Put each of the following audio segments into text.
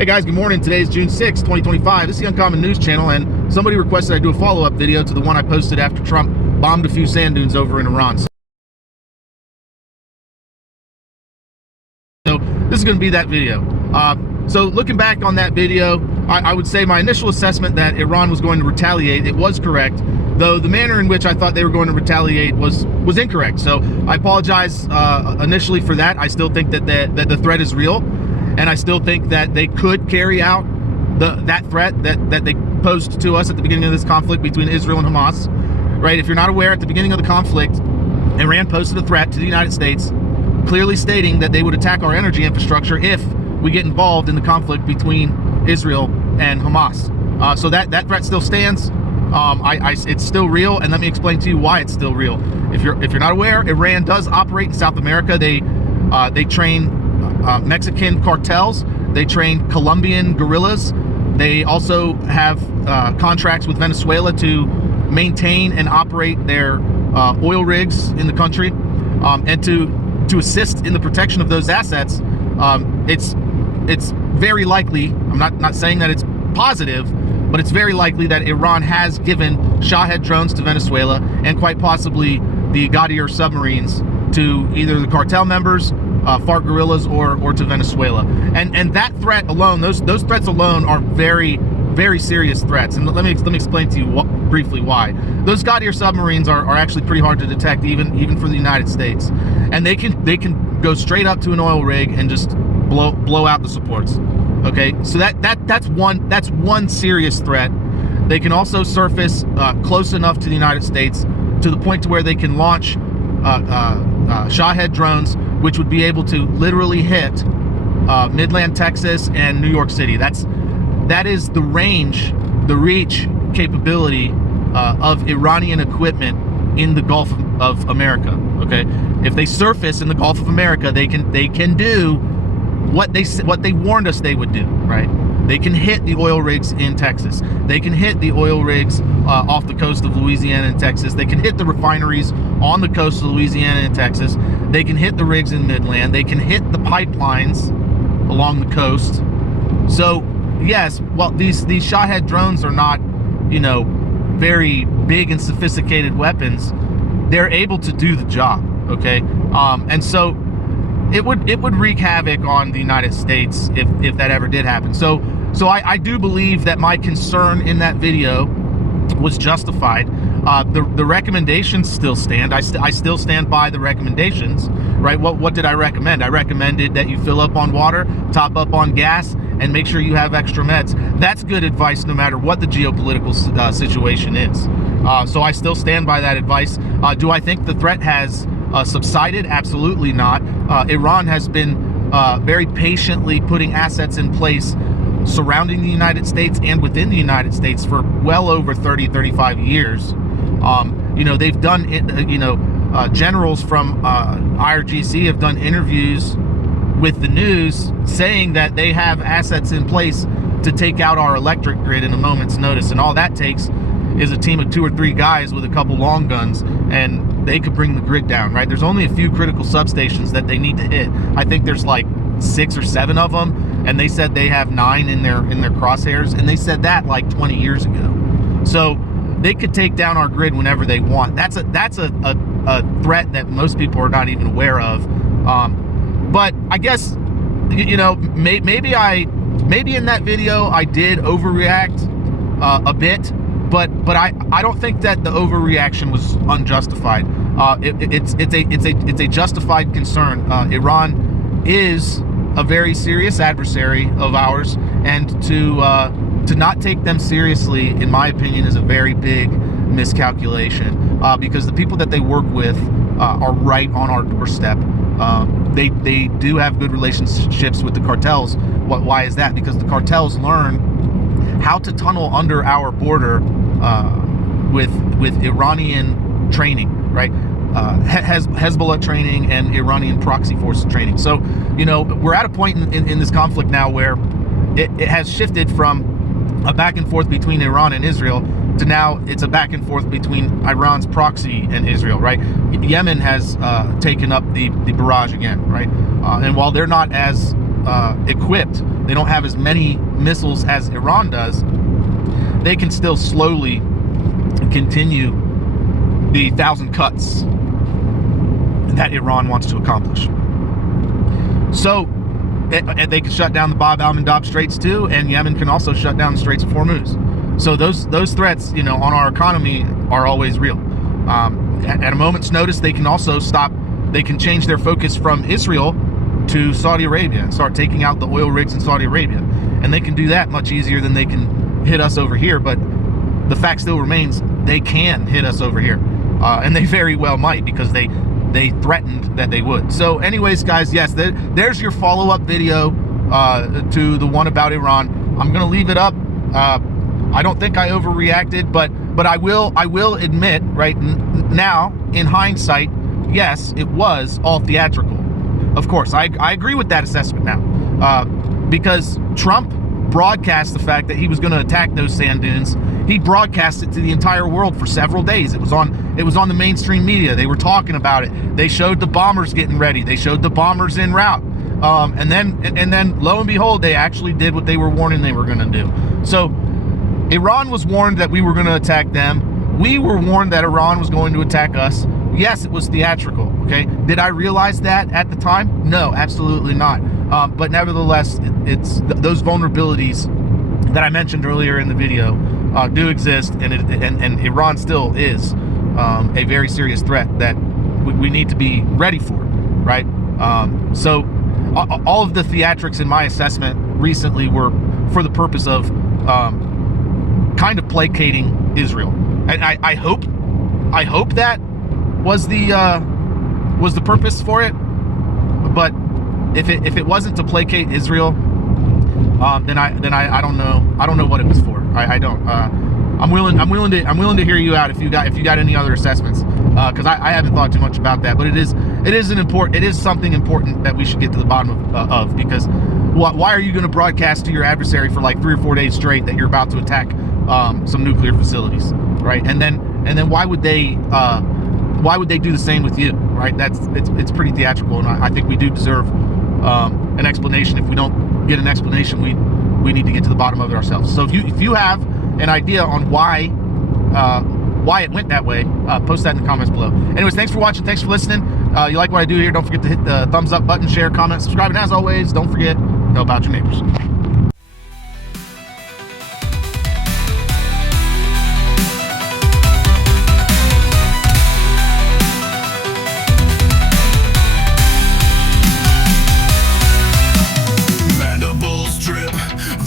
Hey guys, good morning. Today is June 6, 2025. This is the Uncommon News Channel, and somebody requested I do a follow-up video to the one I posted after Trump bombed a few sand dunes over in Iran. So this is going to be that video. So looking back on that video, I would say my initial assessment that Iran was going to retaliate, it was correct, though the manner in which I thought they were going to retaliate was incorrect. So I apologize initially for that. I still think that the threat is real, and I still think that they could carry out that threat that they posed to us at the beginning of this conflict between Israel and Hamas. Right? If you're not aware, at the beginning of the conflict, Iran posted a threat to the United States, clearly stating that they would attack our energy infrastructure if we get involved in the conflict between Israel and Hamas. So that threat still stands. It's still real, and let me explain to you why it's still real. If you're not aware, Iran does operate in South America. They train Mexican cartels. They train Colombian guerrillas. They also have contracts with Venezuela to maintain and operate their oil rigs in the country, and to assist in the protection of those assets. It's very likely, I'm not saying that it's positive, but it's very likely that Iran has given Shahed drones to Venezuela, and quite possibly the Ghadir submarines to either the cartel members, FARC guerrillas, or to Venezuela. And that threat alone, those threats alone are very, very serious threats. And let me explain to you briefly why. Those Ghadir submarines are actually pretty hard to detect, even for the United States. And they can go straight up to an oil rig and just blow out the supports. Okay, so that's one serious threat. They can also surface close enough to the United States to the point to where they can launch Shahed drones, which would be able to literally hit Midland, Texas, and New York City. That is the range, the reach capability of Iranian equipment in the Gulf of America. Okay, if they surface in the Gulf of America, they can do what they warned us they would do. Right? They can hit the oil rigs in Texas. They can hit the oil rigs off the coast of Louisiana and Texas. They can hit the refineries on the coast of Louisiana and Texas. They can hit the rigs in Midland. They can hit the pipelines along the coast. So yes, well, these Shahed drones are not, very big and sophisticated weapons. They're able to do the job. Okay, and so it would wreak havoc on the United States if that ever did happen. So I do believe that my concern in that video was justified. The recommendations still stand. I still stand by the recommendations, right? What did I recommend? I recommended that you fill up on water, top up on gas, and make sure you have extra meds. That's good advice no matter what the geopolitical situation is. So I still stand by that advice. Do I think the threat has subsided? Absolutely not. Iran has been very patiently putting assets in place surrounding the United States and within the United States for well over 35 years. They've done, generals from IRGC have done interviews with the news saying that they have assets in place to take out our electric grid in a moment's notice. And all that takes is a team of 2 or 3 guys with a couple long guns, and they could bring the grid down, right? There's only a few critical substations that they need to hit. I think there's like 6 or 7 of them, and they said they have 9 in their crosshairs, and they said that like 20 years ago. So they could take down our grid whenever they want. That's a threat that most people are not even aware of. But I guess, maybe in that video I did overreact a bit, but I don't think that the overreaction was unjustified. It's a justified concern. Iran is a very serious adversary of ours, and to not take them seriously, in my opinion, is a very big miscalculation, because the people that they work with are right on our doorstep. They do have good relationships with the cartels. Why is that? Because the cartels learn how to tunnel under our border with Iranian training, right? Hezbollah training and Iranian proxy force training. So, we're at a point in this conflict now where it has shifted from a back and forth between Iran and Israel to now it's a back and forth between Iran's proxy and Israel, right? Yemen has taken up the barrage again, right? And while they're not as equipped, they don't have as many missiles as Iran does, they can still slowly continue the 1,000 cuts that Iran wants to accomplish. So they can shut down the Bab al-Mandab Straits too, and Yemen can also shut down the Straits of Hormuz. So those threats, you know, on our economy are always real. At a moment's notice, they can also stop. They can change their focus from Israel to Saudi Arabia and start taking out the oil rigs in Saudi Arabia, and they can do that much easier than they can hit us over here. But the fact still remains, they can hit us over here, and they very well might, because they threatened that they would. So anyways, guys, yes, there's your follow-up video to the one about Iran. I'm gonna leave it up. I don't think I overreacted, but I will admit right now, in hindsight, yes, it was all theatrical. Of course, I agree with that assessment now, because Trump broadcast the fact that he was going to attack those sand dunes. He broadcast it to the entire world for several days. It was on the mainstream media. They were talking about it. They showed the bombers getting ready. They showed the bombers en route. And then lo and behold, they actually did what they were warning they were going to do. So Iran was warned that we were going to attack them. We were warned that Iran was going to attack us. Yes, it was theatrical, okay? Did I realize that at the time? No, absolutely not. But nevertheless, it's those vulnerabilities that I mentioned earlier in the video do exist, and Iran still is a very serious threat that we need to be ready for, right? So all of the theatrics in my assessment recently were for the purpose of kind of placating Israel. And I hope that was the purpose for it. But if it wasn't to placate Israel, then I don't know what it was for. I don't. I'm willing to hear you out if you got any other assessments, because I haven't thought too much about that. But it is something important that we should get to the bottom of, because why are you going to broadcast to your adversary for like 3 or 4 days straight that you're about to attack some nuclear facilities, right? And then why would they do the same with you, right? It's pretty theatrical, and I think we do deserve an explanation. If we don't get an explanation, we need to get to the bottom of it ourselves. So if you have an idea on why it went that way, post that in the comments below. Anyways, thanks for watching. Thanks for listening. You like what I do here, don't forget to hit the thumbs up button, share, comment, subscribe, and as always, don't forget, know about your neighbors.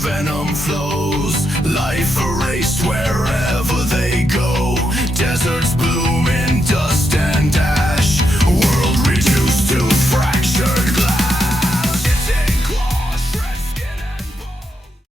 Venom flows, life erased